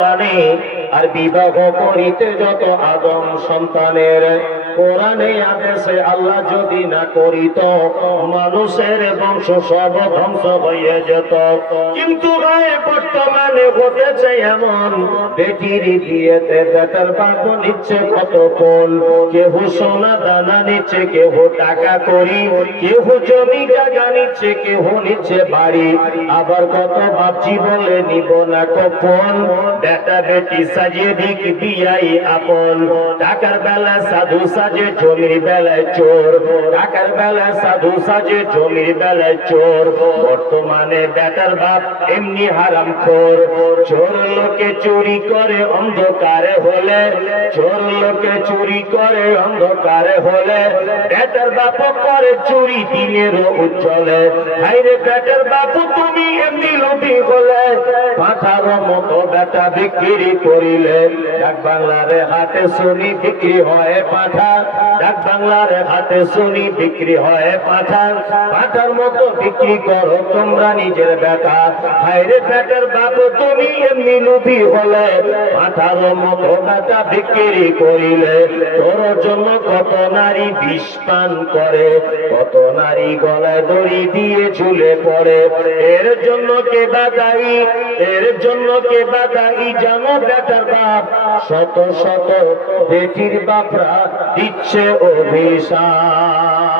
আর বিবাহ করিতে যত আদম সন্তানের কোরআনে আদেশে আল্লাহ যদি না করিত মানুষের বংশ সব ধ্বংস হয়ে যেত। কিন্তু বর্তমানে ঘটেছে এমন, বেটির বিয়েতে বেটার বাপ নিচ্ছে কত ফল, কেহ সোনা দানা নিচ্ছে, কেহ টাকা করি, কেহ জমি জায়গা নিচ্ছে, কেহ নিচ্ছে বাড়ি। আবার কত বাপজি বলে নিব না কখন, বেটা বেটি সাজিয়ে দিক বিয়াই আপন। টাকার বেলা সাধু সাজে, জমির বেলায় চোর, টাকার বেলা সাধু সাজে, জমির বেলায় চোর। বর্তমানে বেটার বাপ এমনি হারাম খোর। চোর লোকে চুরি করে অন্ধকারে হলে, চোর লোকে চুরি করে অন্ধকারে হলে, বেটার বাপ করে চুরি দিনের উজ্জ্বলে। হাইরে বেটার বাপ তুমি এমনি লোভী হলে, পাঠার মতো বেটা বিক্রি করিলে। ডাক বাংলার হাতে শুনি বিক্রি হয় পাঠা, ডাক বাংলার হাতে শুনি বিক্রি হয় পাঠা। পাঠার মতো বিক্রি করো তোমরা নিজের বেটা। হাইরে বেটার বাপ তুমি এমনি লোভী হলে, পাঠার মতো বেটা বিক্রি করিলে। তোর জন্য কত নারী বিষ পান করে, কত নারী গলায় দড়ি দিয়ে ঝুলে পড়ে। এর জন্য কে বাদাই, এর জন্য কে বাদাই জানো বেটার বাপ। শত শত বেটির বাপরা দিচ্ছে অভিশাপ।